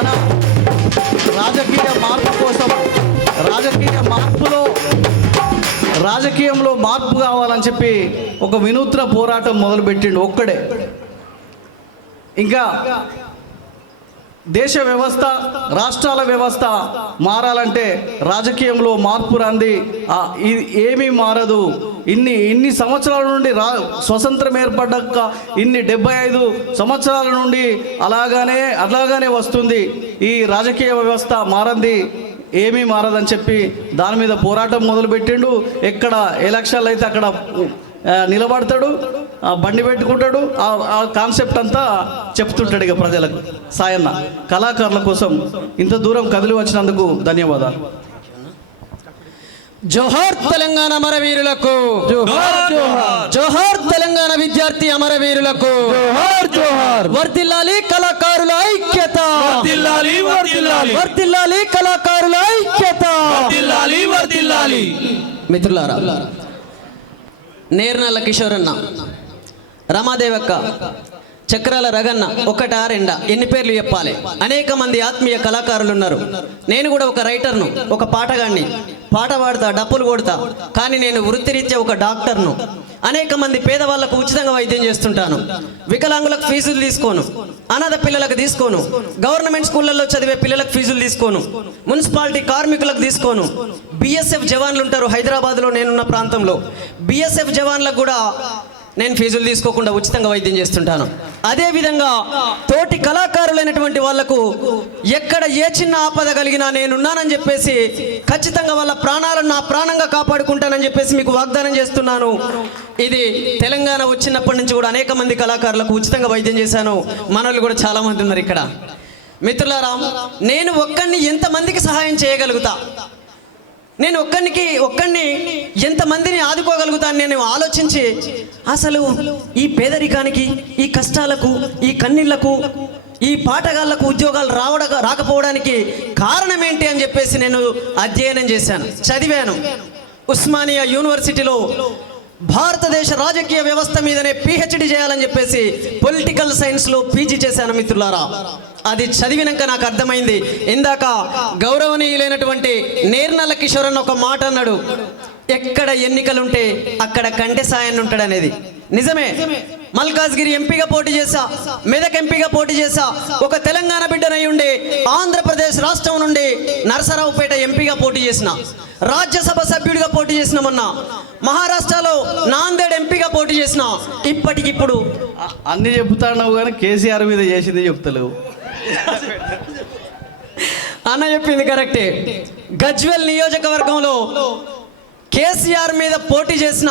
మనం రాజకీయ మార్పు కోసం రాజకీయ మార్పులో రాజకీయంలో మార్పు కావాలని చెప్పి ఒక వినూత్న పోరాటం మొదలుపెట్టిండు ఒక్కడే. ఇంకా దేశ వ్యవస్థ రాష్ట్రాల వ్యవస్థ మారాలంటే రాజకీయంలో మార్పు రంది. ఇది ఏమీ మారదు. ఇన్ని ఇన్ని సంవత్సరాల నుండి రా స్వతంత్రం ఏర్పడ్డాక ఇన్ని డెబ్బై ఐదు సంవత్సరాల నుండి అలాగానే అలాగానే వస్తుంది. ఈ రాజకీయ వ్యవస్థ మారంది. ఏమీ మారదని చెప్పి దాని మీద పోరాటం మొదలుపెట్టిండు. ఎక్కడ ఎలక్షన్లు అయితే అక్కడ నిలబడతాడు బండి పెట్టుకుంటాడు ఆ కాన్సెప్ట్ అంతా చెప్తుంటాడు ఇక ప్రజలకు. సాయన్న కళాకారుల కోసం ఇంత దూరం కదిలి వచ్చినందుకు ధన్యవాదాలు. జోహార్ తెలంగాణ అమరవీరులకు. జోహార్ తెలంగాణ విద్యార్థి అమరవీరులకు. వర్దిల్లాలి కళాకారుల ఐక్యత. వర్దిల్లాలి కళాకారుల ఐక్యత. మిత్రులారా నేర్నల్ల కిషోర్ అన్న రమాదేవక్క చక్రాల రగన్న ఒకటా రెండా ఎన్ని పేర్లు చెప్పాలి? అనేక మంది ఆత్మీయ కళాకారులు ఉన్నారు నేను కూడా ఒక రైటర్ను ఒక పాటగాడిని పాట పాడతా డప్పులు కొడతా కానీ నేను వృత్తిరీత్యా ఒక డాక్టర్ను. అనేక మంది పేదవాళ్ళకు ఉచితంగా వైద్యం చేస్తుంటాను. వికలాంగులకు ఫీజులు తీసుకోను. అనాథ పిల్లలకు తీసుకోను. గవర్నమెంట్ స్కూళ్ళల్లో చదివే పిల్లలకు ఫీజులు తీసుకోను. మున్సిపాలిటీ కార్మికులకు తీసుకోను. బిఎస్ఎఫ్ జవాన్లు ఉంటారు హైదరాబాద్లో నేనున్న ప్రాంతంలో. బిఎస్ఎఫ్ జవాన్లకు కూడా నేను ఫీజులు తీసుకోకుండా ఉచితంగా వైద్యం చేస్తుంటాను. అదేవిధంగా తోటి కళాకారులైనటువంటి వాళ్ళకు ఎక్కడ ఏ చిన్న ఆపద కలిగినా నేనున్నానని చెప్పేసి ఖచ్చితంగా వాళ్ళ ప్రాణాలను నా ప్రాణంగా కాపాడుకుంటానని చెప్పేసి మీకు వాగ్దానం చేస్తున్నాను. ఇది తెలంగాణ వచ్చినప్పటి నుంచి కూడా అనేక మంది కళాకారులకు ఉచితంగా వైద్యం చేశాను. మనోళ్ళు కూడా చాలామంది ఉన్నారు ఇక్కడ. మిత్రులారా నేను ఒక్కడిని ఎంతమందికి సహాయం చేయగలుగుతా? నేను ఒక్కడికి ఒక్కడిని ఎంతమందిని ఆదుకోగలుగుతాను నేను ఆలోచించి అసలు ఈ పేదరికానికి ఈ కష్టాలకు ఈ కన్నీళ్ళకు ఈ పాటగాళ్ళకు ఉద్యోగాలు రావడ రాకపోవడానికి కారణం ఏంటి అని చెప్పేసి నేను అధ్యయనం చేశాను చదివాను. ఉస్మానియా యూనివర్సిటీలో భారతదేశ రాజకీయ వ్యవస్థ మీదనే పిహెచ్డి చేయాలని చెప్పేసి పొలిటికల్ సైన్స్లో పీజీ చేశాను మిత్రులారా. అది చదివినాక నాకు అర్థమైంది. ఇందాక గౌరవనీయులైనటువంటి నేర్నల్ల కిషోర్ అన్న ఒక మాట అన్నాడు. ఎక్కడ ఎన్నికలుంటే అక్కడ కంటె సాయన్ ఉంటాడు అనేది నిజమే. మల్కాజ్గిరి ఎంపీగా పోటీ చేశా. మెదక్ ఎంపీగా పోటీ చేశా. ఒక తెలంగాణ బిడ్డనై ఉండి ఆంధ్రప్రదేశ్ రాష్ట్రం నుండి నరసరావుపేట ఎంపీగా పోటీ చేసిన. రాజ్యసభ సభ్యుడిగా పోటీ చేసిన మొన్న. మహారాష్ట్రలో నాందేడ్ ఎంపీగా పోటీ చేసిన. ఇప్పటికిప్పుడు అన్ని చెప్తాన్నావు కానీ కేసీఆర్ మీద చేసింది చెప్తలేవు. అన్న చెప్పింది కరెక్టే. గజ్వెల్ నియోజకవర్గంలో కేసీఆర్ మీద పోటీ చేసిన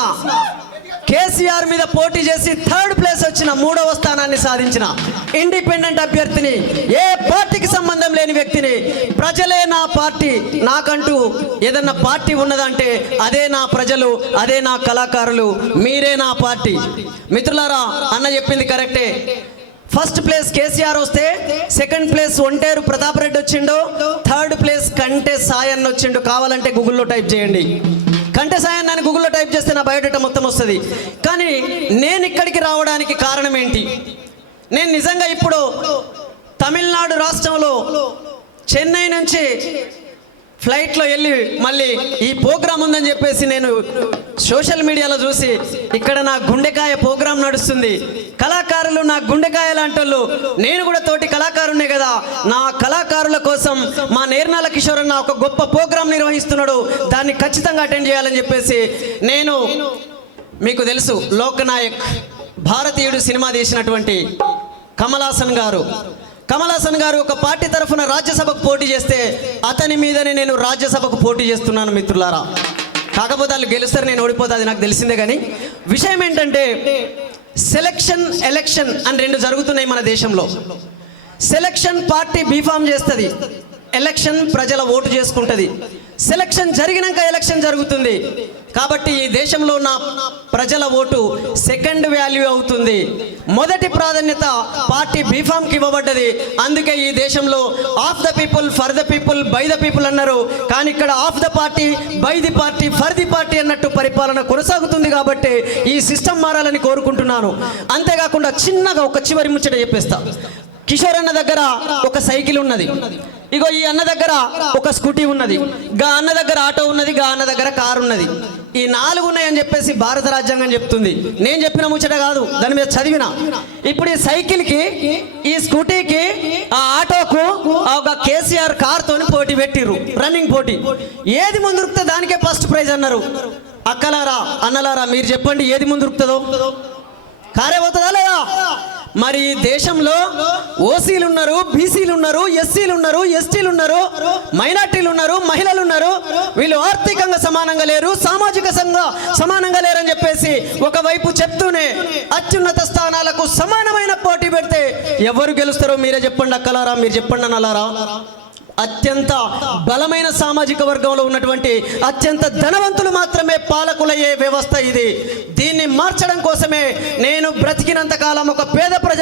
కేసీఆర్ మీద పోటీ చేసి థర్డ్ ప్లేస్ వచ్చిన మూడవ స్థానాన్ని సాధించిన ఇండిపెండెంట్ అభ్యర్థిని ఏ పార్టీకి సంబంధం లేని వ్యక్తిని ప్రజలే నా పార్టీ. నాకంటూ ఏదన్నా పార్టీ ఉన్నదంటే అదే నా ప్రజలు అదే నా కళాకారులు మీరే నా పార్టీ. మిత్రులారా అన్న చెప్పింది కరెక్టే. ఫస్ట్ ప్లేస్ కేసీఆర్ వస్తే సెకండ్ ప్లేస్ ఒంటేరు ప్రతాప్ రెడ్డి వచ్చిండు. థర్డ్ ప్లేస్ కంటే సాయన్న వచ్చిండు. కావాలంటే గూగుల్లో టైప్ చేయండి. కంటే సాయన్న అని గూగుల్లో టైప్ చేస్తే నా బయోడేటా మొత్తం వస్తుంది. కానీ నేను ఇక్కడికి రావడానికి కారణం ఏంటి? నేను నిజంగా ఇప్పుడు తమిళనాడు రాష్ట్రంలో చెన్నై నుంచి ఫ్లైట్లో వెళ్ళి మళ్ళీ ఈ ప్రోగ్రామ్ ఉందని చెప్పేసి నేను సోషల్ మీడియాలో చూసి ఇక్కడ నా గుండెకాయ ప్రోగ్రాం నడుస్తుంది. కళాకారులు నా గుండెకాయ లాంటి వాళ్ళు నేను కూడా తోటి కళాకారుణ్ణే కదా. నా కళాకారుల కోసం మా నేర్నాల కిషోర్ అన్న ఒక గొప్ప ప్రోగ్రాం నిర్వహిస్తున్నాడు. దాన్ని ఖచ్చితంగా అటెండ్ చేయాలని చెప్పేసి నేను మీకు తెలుసు లోకనాయక్ భారతీయుడు సినిమా తీసినటువంటి కమలాసన్ గారు. కమలాసన్ గారు ఒక పార్టీ తరఫున రాజ్యసభకు పోటీ చేస్తే అతని మీదనే నేను రాజ్యసభకు పోటీ చేస్తున్నాను మిత్రులారా. కాకపోతే వాళ్ళు గెలుస్తారు నేను ఓడిపోతా అది నాకు తెలిసిందే కానీ విషయం ఏంటంటే సెలక్షన్ ఎలక్షన్ అని రెండు జరుగుతున్నాయి మన దేశంలో. సెలక్షన్ పార్టీ బీఫామ్ చేస్తుంది. ఎలక్షన్ ప్రజల ఓటు చేసుకుంటుంది. సెలక్షన్ జరిగినాక ఎలక్షన్ జరుగుతుంది. కాబట్టి ఈ దేశంలో ఉన్న ప్రజల ఓటు సెకండ్ వాల్యూ అవుతుంది. మొదటి ప్రాధాన్యత పార్టీ బీఫామ్కి ఇవ్వబడ్డది. అందుకే ఈ దేశంలో of the people for the people by the people అన్నారు. కానీ ఇక్కడ of the party by the party for the party అన్నట్టు పరిపాలన కొనసాగుతుంది కాబట్టి ఈ సిస్టమ్ మారాలని కోరుకుంటున్నాను. అంతేకాకుండా చిన్నగా ఒక చివరి ముచ్చట చెప్పేస్తా. కిషోర్ అన్న దగ్గర ఒక సైకిల్ ఉన్నది. ఇగో ఈ అన్న దగ్గర ఒక స్కూటీ ఉన్నది. గా అన్న దగ్గర ఆటో ఉన్నది గా అన్న దగ్గర కారు ఉన్నది. ఈ నాలుగు ఉన్నాయని చెప్పేసి భారత రాజ్యాంగం చెప్తుంది. నేను చెప్పిన ముచ్చట కాదు దాని మీద చదివిన. ఇప్పుడు ఈ సైకిల్కి ఈ స్కూటీకి ఆ ఆటోకు ఆ ఒక కేసీఆర్ కార్ తోని పోటీ పెట్టిర్రు రన్నింగ్ పోటీ. ఏది ముందురుకుతే దానికే ఫస్ట్ ప్రైజ్ అన్నారు. అక్కలారా అన్నలారా మీరు చెప్పండి ఏది ముందురుకుతుందో కారే పోతుందా లేదా? మరి దేశంలో ఓసీలు ఉన్నారు బీసీలు ఉన్నారు ఎస్సీలు ఉన్నారు ఎస్టీలు ఉన్నారు మైనార్టీలు ఉన్నారు మహిళలు ఉన్నారు వీళ్ళు ఆర్థికంగా సమానంగా లేరు సామాజిక సంఘ సమానంగా లేరని చెప్పేసి ఒకవైపు చెప్తూనే అత్యున్నత స్థానాలకు సమానమైన పోటీ పెడితే ఎవరు గెలుస్తారో మీరే చెప్పండి అక్కలారా మీరు చెప్పండి అన్నలారా? అత్యంత బలమైన సామాజిక వర్గంలో ఉన్నటువంటి అత్యంత ధనవంతులు మాత్రమే పాలకులయ్యే వ్యవస్థ ఇది. దీన్ని మార్చడం కోసమే నేను బ్రతికినంత కాలం ఒక పేద ప్రజల